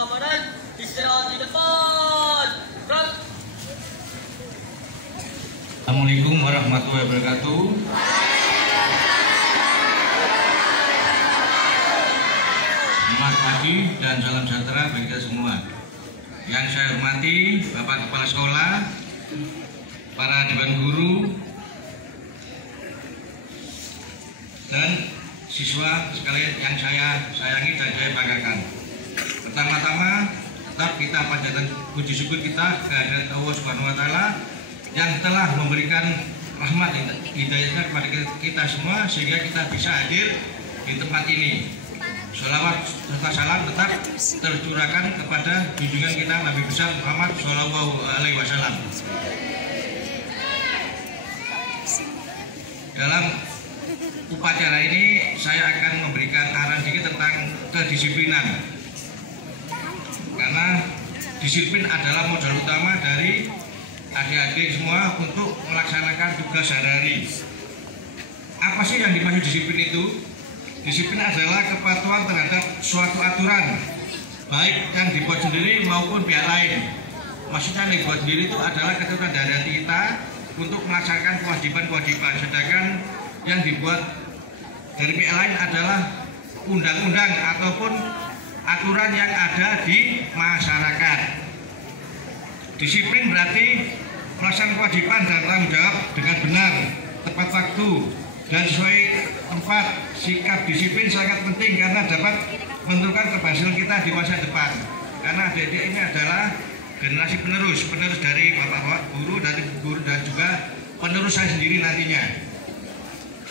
keamanan istirahat di depan. Assalamualaikum warahmatullahi wabarakatuh. Selamat pagi dan salam sejahtera bagi kita semua. Yang saya hormati Bapak Kepala Sekolah, para dewan guru, dan siswa sekalian yang saya sayangi dan saya banggakan. Pertama-tama, tetap kita panjatkan puji syukur kita kehadirat Allah Subhanahu wa Ta'ala yang telah memberikan rahmat hidayahnya kepada kita semua sehingga kita bisa hadir di tempat ini. Sholawat serta salam tetap tercurahkan kepada junjungan kita Nabi besar Muhammad Shallallahu Alaihi Wasallam. Dalam upacara ini saya akan memberikan arahan sedikit tentang kedisiplinan, karena disiplin adalah modal utama dari adik-adik semua untuk melaksanakan tugas sehari-hari. Apa sih yang dimaksud disiplin itu? Disiplin adalah kepatuhan terhadap suatu aturan, baik yang dibuat sendiri maupun pihak lain. Maksudnya yang dibuat sendiri itu adalah ketentuan dari hati kita untuk melaksanakan kewajiban-kewajiban, sedangkan yang dibuat dari pihak lain adalah undang-undang ataupun aturan yang ada di masyarakat. Disiplin berarti melaksanakan kewajiban dan tanggung jawab dengan benar, tepat waktu, dan sesuai tempat. Sikap disiplin sangat penting karena dapat menentukan keberhasilan kita di masa depan. Karena adik-adik ini adalah generasi penerus dari bapak-bapak guru, dari guru, dan juga penerus saya sendiri nantinya.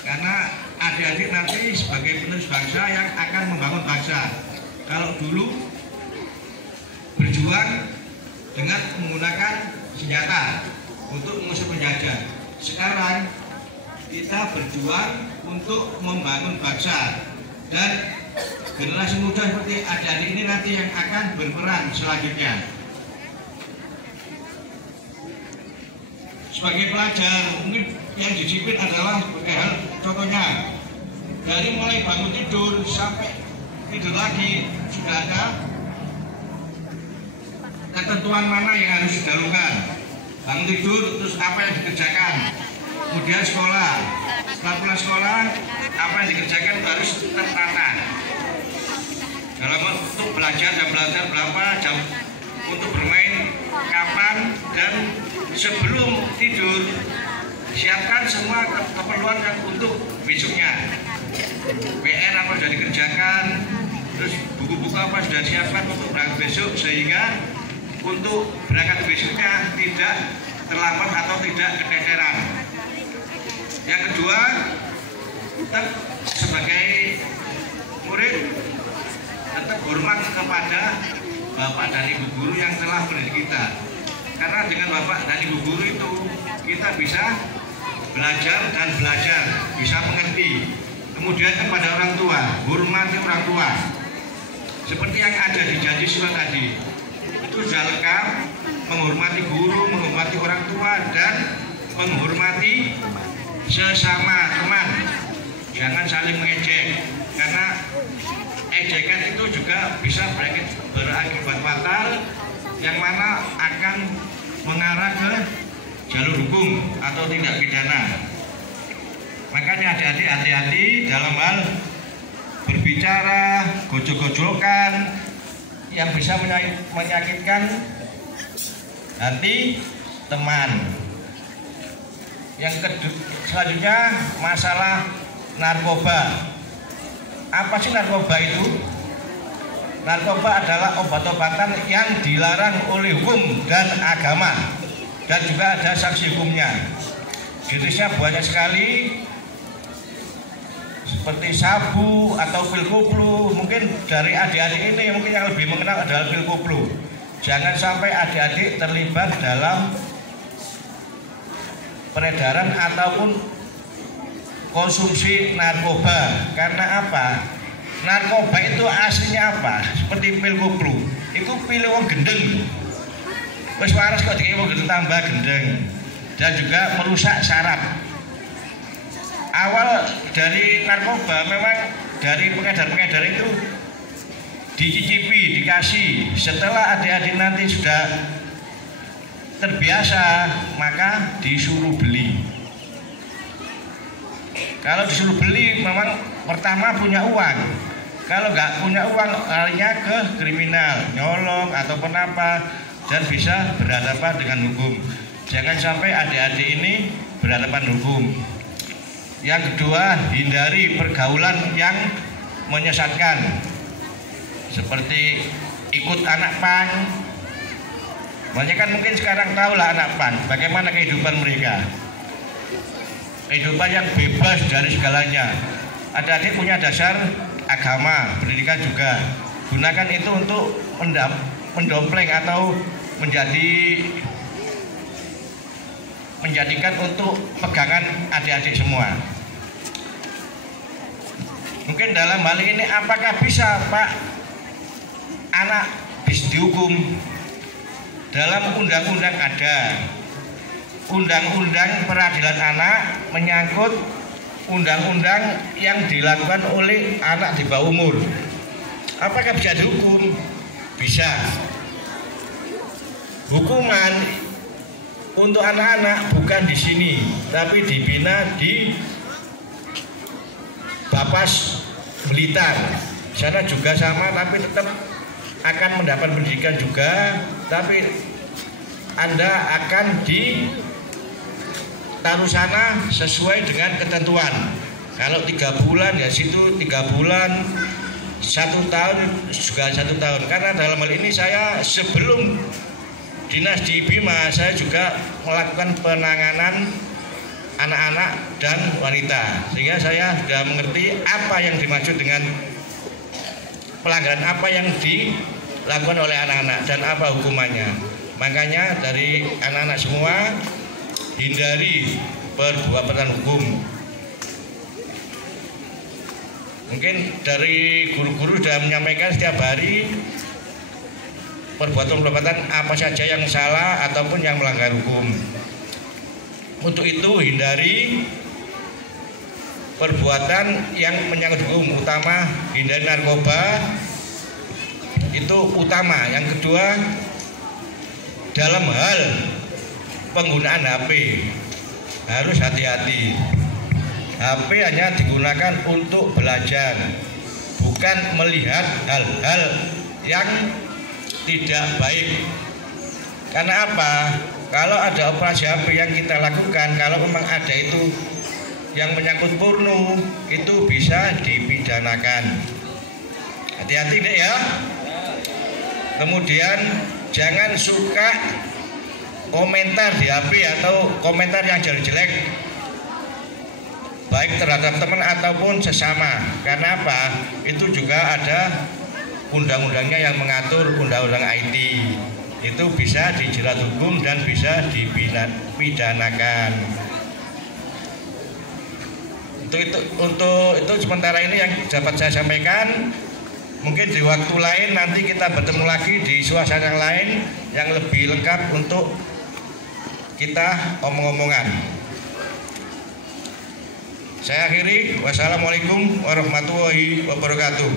Karena adik-adik nanti sebagai penerus bangsa yang akan membangun bangsa. Kalau dulu berjuang dengan menggunakan senjata untuk mengusir penjajah, sekarang kita berjuang untuk membangun bangsa, dan generasi muda seperti adik-adik ini nanti yang akan berperan selanjutnya. Sebagai pelajar, mungkin yang disiplin adalah sebagai hal contohnya, dari mulai bangun tidur sampai tidur lagi sudah ada ketentuan mana yang harus didahulukan. Bangun tidur, terus apa yang dikerjakan, kemudian sekolah, setelah pulang sekolah apa yang dikerjakan harus tertata. Dalam untuk belajar berapa jam, untuk bermain kapan, dan sebelum tidur siapkan semua keperluan untuk besoknya. PR apa sudah dikerjakan, terus buku-buku apa sudah disiapkan untuk berangkat besok, sehingga untuk berangkat besoknya tidak terlambat atau tidak keteteran. Yang kedua, tetap sebagai murid tetap hormat kepada bapak dan ibu guru yang telah mendidik kita. Karena dengan bapak dan ibu guru itu kita bisa belajar dan belajar, bisa mengerti. Kemudian kepada orang tua, hormati orang tua. Seperti yang ada di janji surat tadi, itu sudah lengkap, menghormati guru, menghormati orang tua, dan menghormati sesama teman. Jangan saling mengejek, karena ejekan itu juga bisa berakibat fatal, yang mana akan mengarah ke jalur hukum atau tindak pidana. Makanya adik-adik hati-hati dalam hal berbicara, gojok-gojokan yang bisa menyakitkan hati teman. Yang selanjutnya masalah narkoba. Apa sih narkoba itu? Narkoba adalah obat-obatan yang dilarang oleh hukum dan agama, dan juga ada sanksi hukumnya. Jenisnya banyak sekali, seperti sabu atau pil koplo. Mungkin dari adik-adik ini mungkin yang lebih mengenal adalah pil koplo. Jangan sampai adik-adik terlibat dalam peredaran ataupun konsumsi narkoba. Karena apa? Narkoba itu aslinya apa? Seperti pil koplo, itu pil wong gendeng. Wis waras kok dikira wong gendeng tambah gendeng, dan juga merusak saraf. Awal dari narkoba memang dari pengedar-pengedar itu dicicipi, diindikasi setelah adik-adik nanti sudah terbiasa, maka disuruh beli. Kalau disuruh beli memang pertama punya uang. Kalau nggak punya uang larinya ke kriminal, nyolong ataupun apa, dan bisa berhadapan dengan hukum. Jangan sampai adik-adik ini berhadapan hukum. Yang kedua, hindari pergaulan yang menyesatkan, seperti ikut anak PAN. Banyak kan mungkin sekarang tahulah anak PAN, bagaimana kehidupan mereka. Kehidupan yang bebas dari segalanya. Adik-adik punya dasar agama, pendidikan juga. Gunakan itu untuk mendompleng atau menjadikan untuk pegangan adik-adik semua. Mungkin dalam hal ini apakah bisa Pak anak bisa dihukum? Dalam undang-undang ada undang-undang peradilan anak menyangkut undang-undang yang dilakukan oleh anak di bawah umur. Apakah bisa dihukum? Bisa. Hukuman untuk anak-anak bukan di sini, tapi dibina di Bapas Blitar. Sana juga sama, tapi tetap akan mendapat pendidikan juga, tapi Anda akan ditaruh sana sesuai dengan ketentuan. Kalau 3 bulan ya situ 3 bulan, 1 tahun juga 1 tahun. Karena dalam hal ini saya sebelum dinas di Bima, saya juga melakukan penanganan anak-anak dan wanita, sehingga saya sudah mengerti apa yang dimaksud dengan pelanggaran apa yang dilakukan oleh anak-anak dan apa hukumannya. Makanya dari anak-anak semua hindari perbuatan hukum. Mungkin dari guru-guru sudah menyampaikan setiap hari perbuatan-perbuatan apa saja yang salah ataupun yang melanggar hukum. Untuk itu hindari perbuatan yang menyangkut hukum, utama hindari narkoba, itu utama. Yang kedua, dalam hal penggunaan HP harus hati-hati. HP hanya digunakan untuk belajar, bukan melihat hal-hal yang tidak baik. Karena apa? Kalau ada operasi HP yang kita lakukan, kalau memang ada itu yang menyangkut porno, itu bisa dipidanakan. Hati-hati deh ya. Kemudian jangan suka komentar di HP atau komentar yang jelek-jelek, baik terhadap teman ataupun sesama. Karena apa? Itu juga ada undang-undangnya yang mengatur, undang-undang IT. Itu bisa dijerat hukum dan bisa dipidanakan. Untuk itu sementara ini yang dapat saya sampaikan. Mungkin di waktu lain nanti kita bertemu lagi di suasana yang lain yang lebih lengkap untuk kita omong-omongan. Saya akhiri. Wassalamualaikum warahmatullahi wabarakatuh.